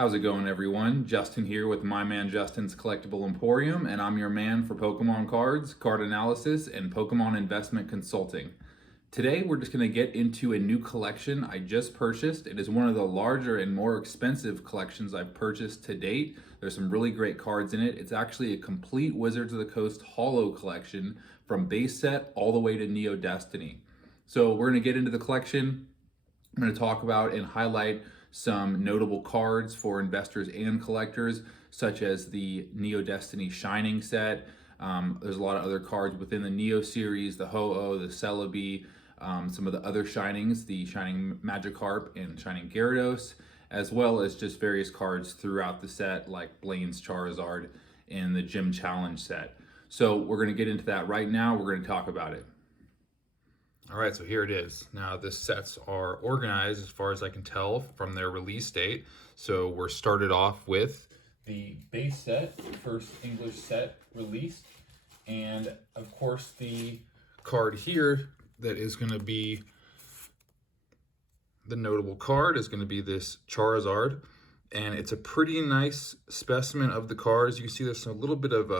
How's it going, everyone? Justin here with MyManjustins Collectible Emporium, and I'm your man for Pokemon cards, card analysis, and Pokemon investment consulting. Today, we're just going to get into a new collection I just purchased. It is one of the larger and more expensive collections I've purchased to date. There's some really great cards in it. It's actually a complete Wizards of the Coast Holo collection from base set all the way to Neo Destiny. So we're going to get into the collection. I'm going to talk about and highlight some notable cards for investors and collectors, such as the Neo Destiny Shining set. There's a lot of other cards within the Neo series, the Ho-Oh, the Celebi, some of the other Shinings, the Shining Magikarp and Shining Gyarados, as well as just various cards throughout the set, like Blaine's Charizard and the Gym Challenge set. So we're going to get into that right now. We're going to talk about it. All right, so here it is. Now the sets are organized as far as I can tell from their release date. So we're started off with the base set, first English set released. And of course the card here that is going to be the notable card is going to be this Charizard. And it's a pretty nice specimen of the cards. You can see there's a little bit of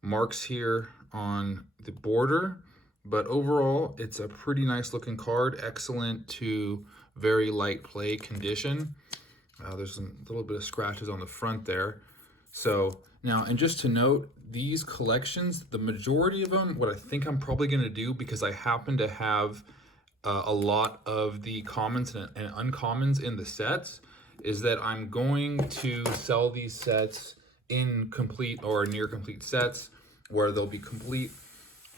marks here on the border. But overall, it's a pretty nice looking card, excellent to very light play condition. There's a little bit of scratches on the front there. So now, and just to note, these collections, the majority of them, what I think I'm probably going to do, because I happen to have a lot of the commons and uncommons in the sets, is that I'm going to sell these sets in complete or near complete sets, where they'll be complete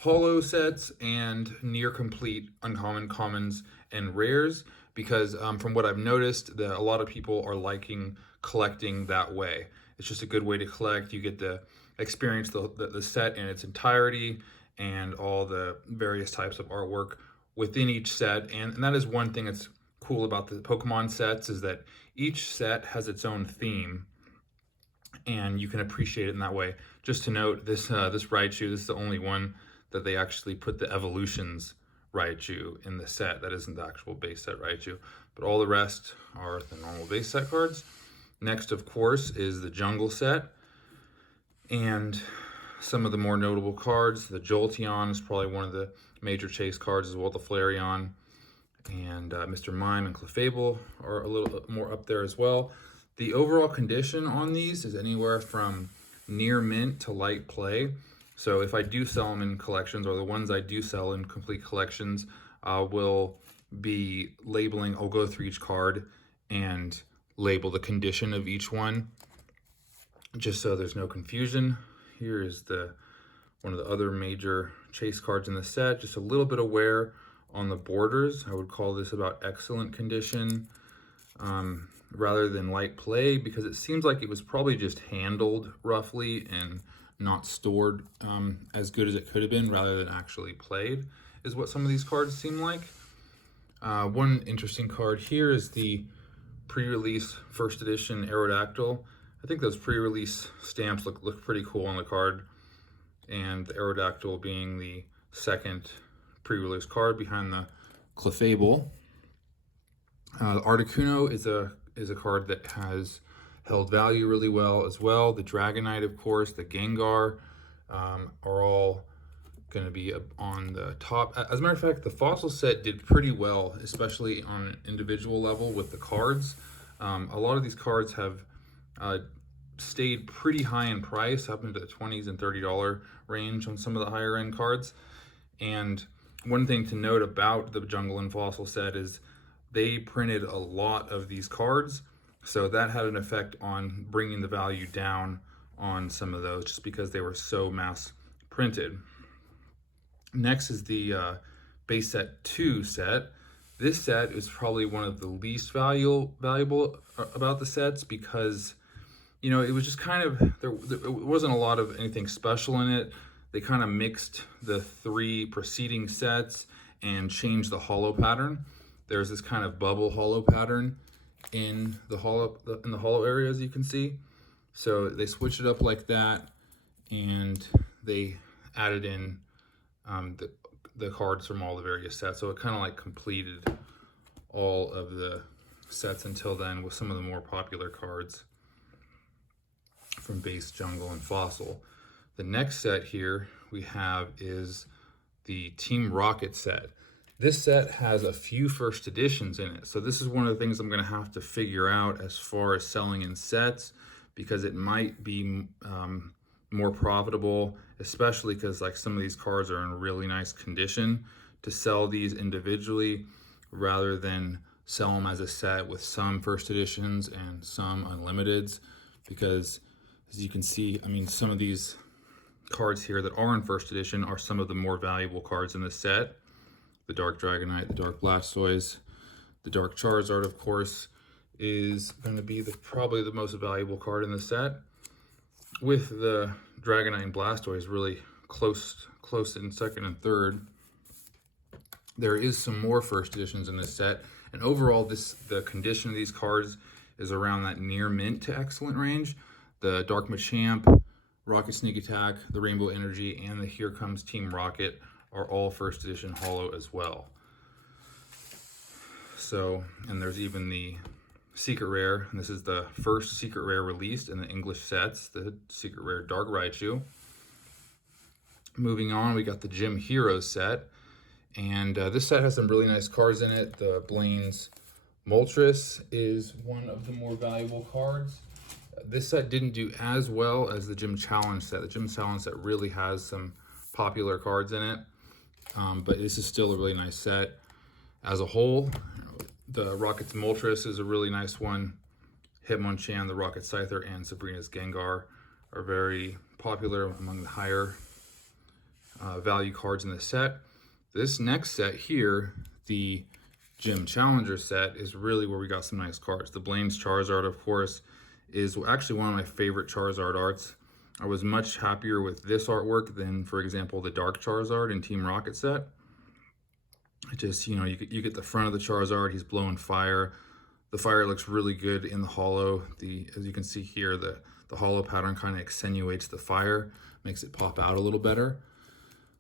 Holo sets and near complete uncommon, commons, and rares, because from what I've noticed, that a lot of people are liking collecting that way. It's just a good way to collect. You get to experience the set in its entirety and all the various types of artwork within each set. And that is one thing that's cool about the Pokemon sets, is that each set has its own theme, and you can appreciate it in that way. Just to note, this Raichu, this is the only one that they actually put the Evolutions Raichu in the set. That isn't the actual base set Raichu, but all the rest are the normal base set cards. Next, of course, is the Jungle set, and some of the more notable cards. The Jolteon is probably one of the major chase cards, as well. The Flareon and Mr. Mime and Clefable are a little more up there as well. The overall condition on these is anywhere from near mint to light play. So if I do sell them in collections, or the ones I do sell in complete collections, will be labeling. I'll go through each card and label the condition of each one, just so there's no confusion. Here is one of the other major chase cards in the set. Just a little bit of wear on the borders. I would call this about excellent condition, rather than light play, because it seems like it was probably just handled roughly and not stored as good as it could have been, rather than actually played, is what some of these cards seem like. One interesting card here is the pre-release first edition Aerodactyl. I think those pre-release stamps look pretty cool on the card, and the Aerodactyl being the second pre-release card behind the Clefable. Articuno is a card that has held value really well as well. The Dragonite, of course, the Gengar are all going to be on the top. As a matter of fact, the fossil set did pretty well, especially on an individual level with the cards. A lot of these cards have stayed pretty high in price, up into the $20s and $30 range on some of the higher end cards. And one thing to note about the Jungle and Fossil set is they printed a lot of these cards. So that had an effect on bringing the value down on some of those, just because they were so mass printed. Next is the base set 2 set. This set is probably one of the least valuable about the sets, because, you know, it was just kind of, there wasn't a lot of anything special in it. They kind of mixed the 3 preceding sets and changed the holo pattern. There's this kind of bubble holo pattern in the holo area, as you can see. So they switched it up like that, and they added in the cards from all the various sets. So it kind of like completed all of the sets until then with some of the more popular cards from Base, Jungle, and Fossil. The next set here we have is the Team Rocket set. This set has a few first editions in it. So this is one of the things I'm going to have to figure out as far as selling in sets, because it might be more profitable, especially because like some of these cards are in really nice condition, to sell these individually rather than sell them as a set with some first editions and some unlimiteds. Because as you can see, I mean, some of these cards here that are in first edition are some of the more valuable cards in the set. The Dark Dragonite, the Dark Blastoise, the Dark Charizard, of course, is going to be probably the most valuable card in the set, with the Dragonite and Blastoise really close in second and third. There is some more first editions in this set, and overall the condition of these cards is around that near mint to excellent range. The Dark Machamp, Rocket Sneak Attack, the Rainbow Energy, and the Here Comes Team Rocket are all first edition holo as well. So, and there's even the secret rare, and this is the first secret rare released in the English sets, the secret rare Dark Raichu. Moving on, we got the Gym Heroes set, and this set has some really nice cards in it. The Blaine's Moltres is one of the more valuable cards. This set didn't do as well as the Gym Challenge set. The Gym Challenge set really has some popular cards in it, but this is still a really nice set as a whole. The Rocket's Moltres is a really nice one. Hitmonchan, the Rocket Scyther, and Sabrina's Gengar are very popular among the higher value cards in the set. This next set here, the Gym Challenger set, is really where we got some nice cards. The Blaine's Charizard, of course, is actually one of my favorite Charizard arts. I was much happier with this artwork than, for example, the Dark Charizard in Team Rocket set. It just, you know, you get the front of the Charizard, he's blowing fire. The fire looks really good in the holo. As you can see here, the holo pattern kind of accentuates the fire, makes it pop out a little better.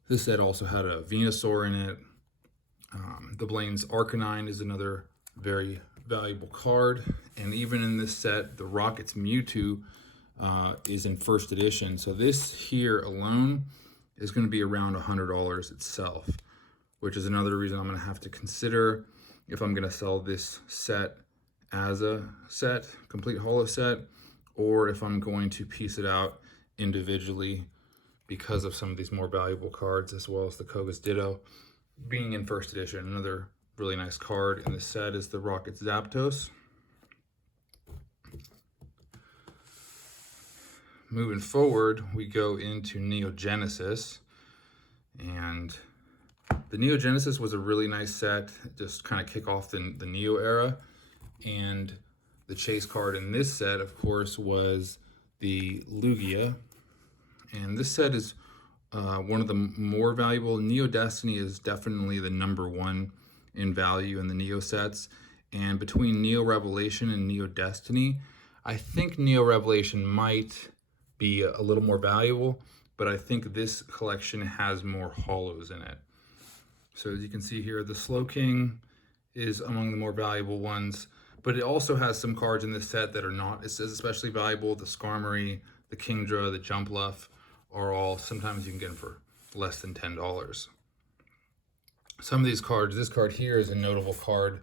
This set also had a Venusaur in it. The Blaine's Arcanine is another very valuable card. And even in this set, the Rocket's Mewtwo is in first edition. So this here alone is going to be around $100 itself, which is another reason I'm going to have to consider if I'm going to sell this set as a set, complete holo set, or if I'm going to piece it out individually because of some of these more valuable cards, as well as the Koga's Ditto being in first edition. Another really nice card in the set is the Rocket Zapdos. Moving forward, we go into Neo Genesis, and the Neo Genesis was a really nice set, just kind of kick off the Neo era. And the chase card in this set, of course, was the Lugia. And this set is one of the more valuable. Neo Destiny is definitely the #1 in value in the Neo sets. And between Neo Revelation and Neo Destiny, I think Neo Revelation might be a little more valuable, but I think this collection has more holos in it. So as you can see here, the Slowking is among the more valuable ones, but it also has some cards in this set that are not as especially valuable. The Skarmory, the Kingdra, the Jumpluff are all, sometimes you can get them for less than $10. Some of these cards, this card here is a notable card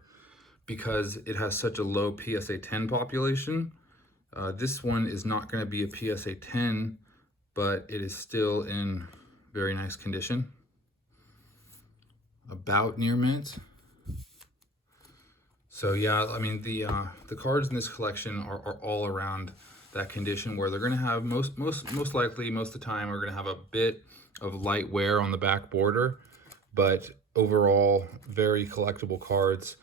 because it has such a low PSA 10 population. This one is not going to be a PSA 10, but it is still in very nice condition. About near mint. So yeah, I mean the cards in this collection are all around that condition where they're going to have most likely most of the time are going to have a bit of light wear on the back border, but overall very collectible cards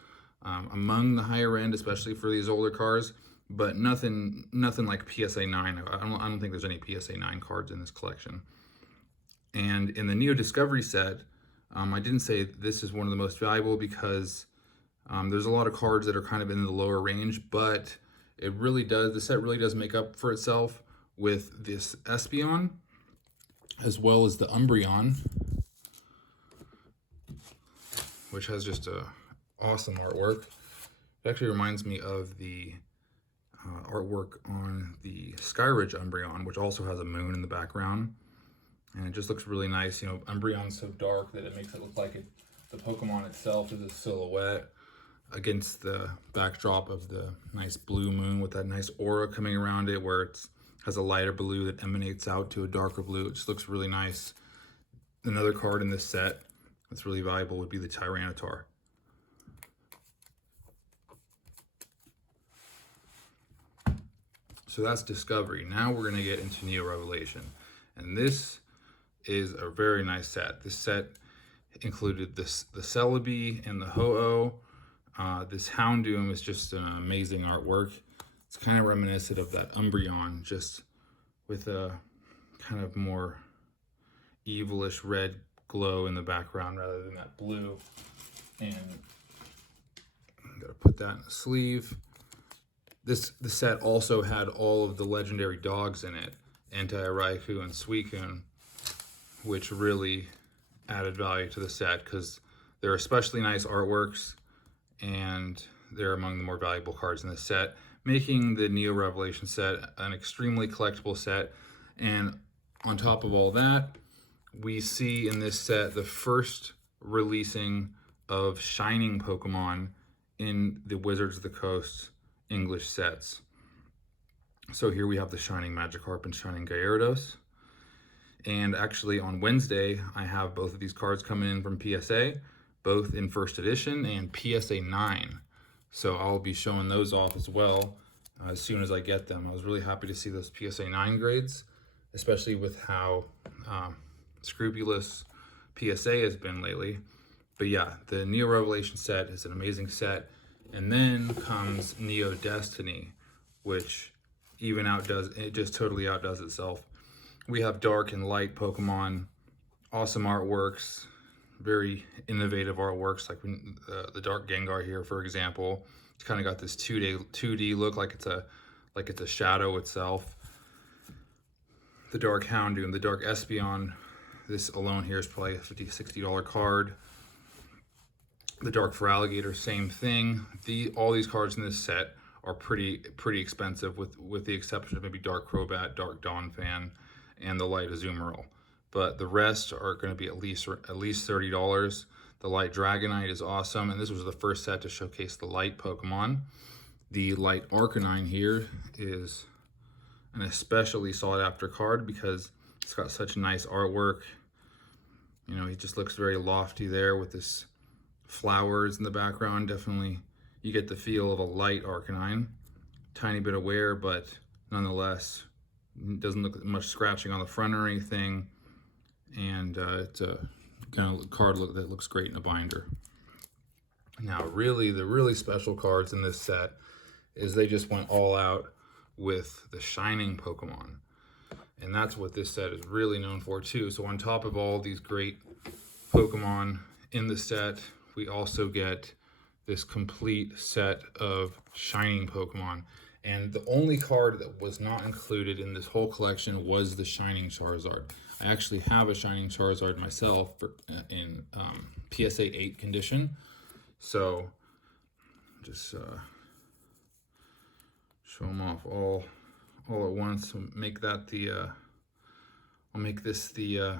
among the higher end, especially for these older cars. But nothing like PSA 9. I don't think there's any PSA 9 cards in this collection. And in the Neo Discovery set, I didn't say this is one of the most valuable because there's a lot of cards that are kind of in the lower range, but the set really does make up for itself with this Espeon, as well as the Umbreon, which has just a awesome artwork. It actually reminds me of the artwork on the Skyridge Umbreon, which also has a moon in the background. And it just looks really nice. You know, Umbreon's so dark that it makes it look like the Pokemon itself is a silhouette against the backdrop of the nice blue moon with that nice aura coming around it, where it has a lighter blue that emanates out to a darker blue. It just looks really nice. Another card in this set that's really valuable would be the Tyranitar. So that's Discovery. Now we're going to get into Neo Revelation. And this is a very nice set. This set included the Celebi and the Ho-Oh. This Houndoom is just an amazing artwork. It's kind of reminiscent of that Umbreon, just with a kind of more evilish red glow in the background rather than that blue. And I'm gonna put that in the sleeve. The set also had all of the legendary dogs in it, Anti-Raikou and Suicune, which really added value to the set because they're especially nice artworks and they're among the more valuable cards in the set, making the Neo Revelation set an extremely collectible set. And on top of all that, we see in this set the first releasing of Shining Pokemon in the Wizards of the Coast English sets. So here we have the Shining Magikarp and Shining Gyarados. And actually on Wednesday, I have both of these cards coming in from PSA, both in first edition and PSA 9. So I'll be showing those off as well as soon as I get them. I was really happy to see those PSA 9 grades, especially with how scrupulous PSA has been lately. But yeah, the Neo Revelation set is an amazing set. And then comes Neo Destiny, which even just totally outdoes itself. We have dark and light Pokemon, awesome artworks, very innovative artworks, like the Dark Gengar here, for example. It's kind of got this 2D look, like it's a shadow itself. The Dark Houndoom, the Dark Espeon, this alone here is probably a $50, $60 card. The Dark Feraligatr, same thing. All these cards in this set are pretty expensive, with the exception of maybe Dark Crobat, Dark Donphan, and the Light Azumarill. But the rest are going to be at least $30. The Light Dragonite is awesome, and this was the first set to showcase the Light Pokemon. The Light Arcanine here is an especially sought after card because it's got such nice artwork. You know, he just looks very lofty there with this flowers in the background. Definitely you get the feel of a light Arcanine. Tiny bit of wear, but nonetheless doesn't look much scratching on the front or anything, and it's a kind of card that looks great in a binder. Now really, the really special cards in this set is they just went all out with the Shining Pokemon, and that's what this set is really known for too. So on top of all these great Pokemon in the set, we also get this complete set of Shining Pokemon. And the only card that was not included in this whole collection was the Shining Charizard. I actually have a Shining Charizard myself in PSA 8 condition. So just show them off all at once. Make that I'll make this the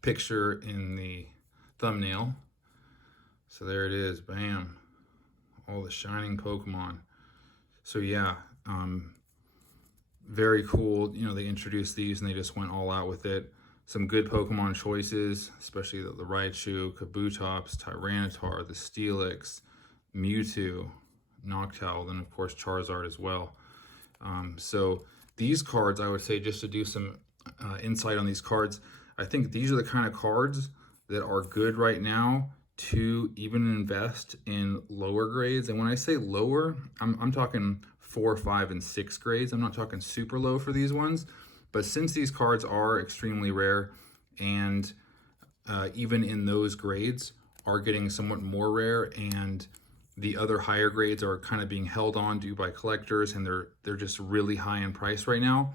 picture in the thumbnail. So there it is, bam, all the Shining Pokemon. So yeah, very cool. You know, they introduced these and they just went all out with it. Some good Pokemon choices, especially the Raichu, Kabutops, Tyranitar, the Steelix, Mewtwo, Noctowl, then of course Charizard as well. So these cards, I would say, just to do some insight on these cards, I think these are the kind of cards that are good right now to even invest in lower grades. And when I say lower, I'm talking 4, 5, and 6 grades. I'm not talking super low for these ones. But since these cards are extremely rare, and even in those grades are getting somewhat more rare, and the other higher grades are kind of being held on to by collectors, and they're just really high in price right now.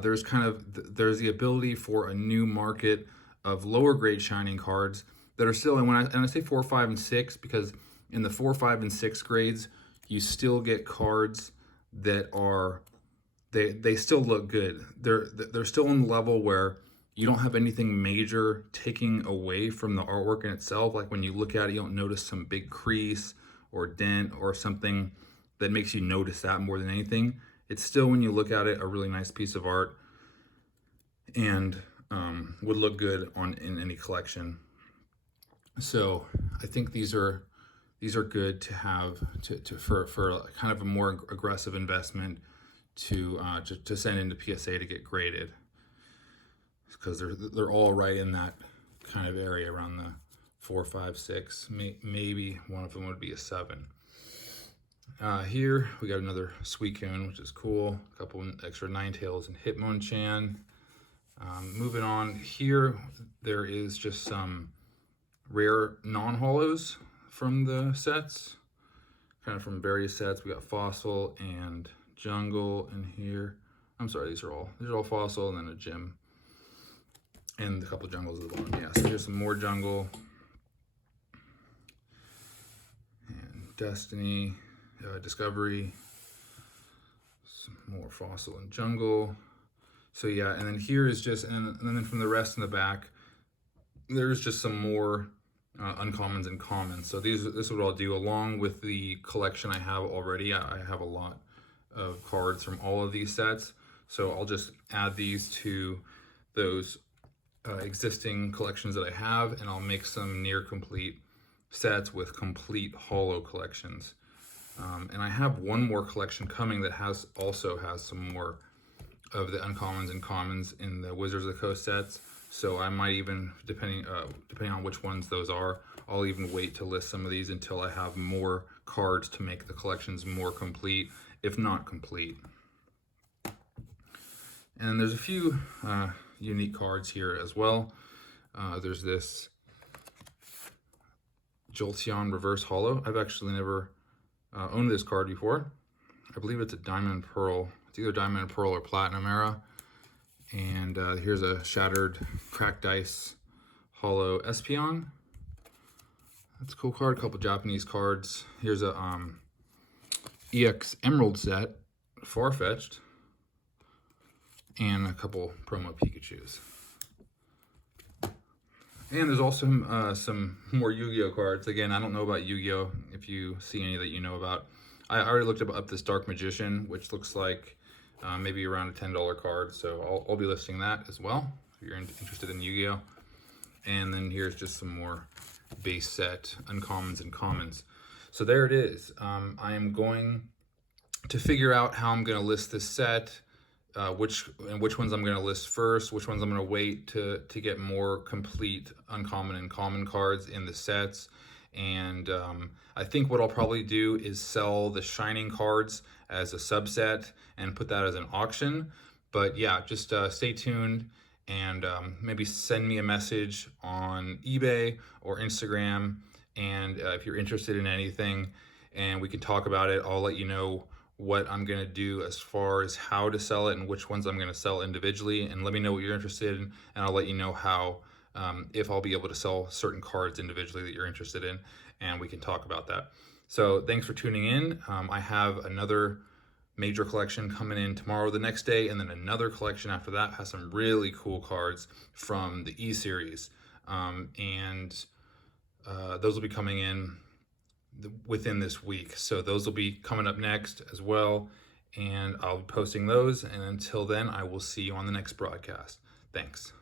There's the ability for a new market of lower grade Shining cards that are still, and when I say 4, 5, and 6, because in the 4, 5, and 6 grades, you still get cards that are, they still look good. They're still on the level where you don't have anything major taking away from the artwork in itself. Like when you look at it, you don't notice some big crease or dent or something that makes you notice that more than anything. It's still, when you look at it, a really nice piece of art, and would look good in any collection. So I think these are good to have for kind of a more aggressive investment to send into PSA to get graded, because they're all right in that kind of area around the 4, 5, 6. Maybe one of them would be a 7. Here we got another Suicune, which is cool. A couple extra Ninetales and Hitmonchan. Moving on, here there is just some rare non-holos from the sets, kind of from various sets. We got Fossil and Jungle in here. I'm sorry, these are all Fossil, and then a Gym, and a couple Jungles at the bottom. Yeah, so here's some more Jungle and Destiny, Discovery, some more Fossil and Jungle. So yeah, and then here is just, and then from the rest in the back, there's just some more uncommons and commons. So this is what I'll do along with the collection I have already. I have a lot of cards from all of these sets, so I'll just add these to those existing collections that I have, and I'll make some near complete sets with complete holo collections. And I have one more collection coming that also has some more of the uncommons and commons in the Wizards of the Coast sets. So I might even, depending on which ones those are, I'll even wait to list some of these until I have more cards to make the collections more complete, if not complete. And there's a few unique cards here as well. There's this Jolteon Reverse Holo. I've actually never owned this card before. I believe it's a Diamond Pearl. It's either Diamond Pearl or Platinum era. And here's a Shattered Cracked Ice Holo Espeon. That's a cool card. A couple Japanese cards. Here's a EX Emerald set, Farfetch'd, and a couple promo Pikachus. And there's also some more Yu-Gi-Oh cards. Again, I don't know about Yu-Gi-Oh. If you see any that you know about, I already looked up this Dark Magician, which looks like maybe around a $10 card. So I'll be listing that as well if you're interested in Yu-Gi-Oh. And then here's just some more base set uncommons and commons. So there it is. I am going to figure out how I'm going to list this set. Which ones I'm going to list first, which ones I'm going to wait to get more complete uncommon and common cards in the sets. And I think what I'll probably do is sell the Shining cards as a subset and put that as an auction. But yeah, just stay tuned, and maybe send me a message on eBay or Instagram, and if you're interested in anything, and we can talk about it. I'll let you know what I'm going to do as far as how to sell it and which ones I'm going to sell individually, and let me know what you're interested in, and I'll let you know how, if I'll be able to sell certain cards individually that you're interested in, and we can talk about that. So thanks for tuning in. I have another major collection coming in tomorrow, the next day, and then another collection after that has some really cool cards from the E-Series, and those will be coming in within this week. So those will be coming up next as well, and I'll be posting those. And until then, I will see you on the next broadcast. Thanks.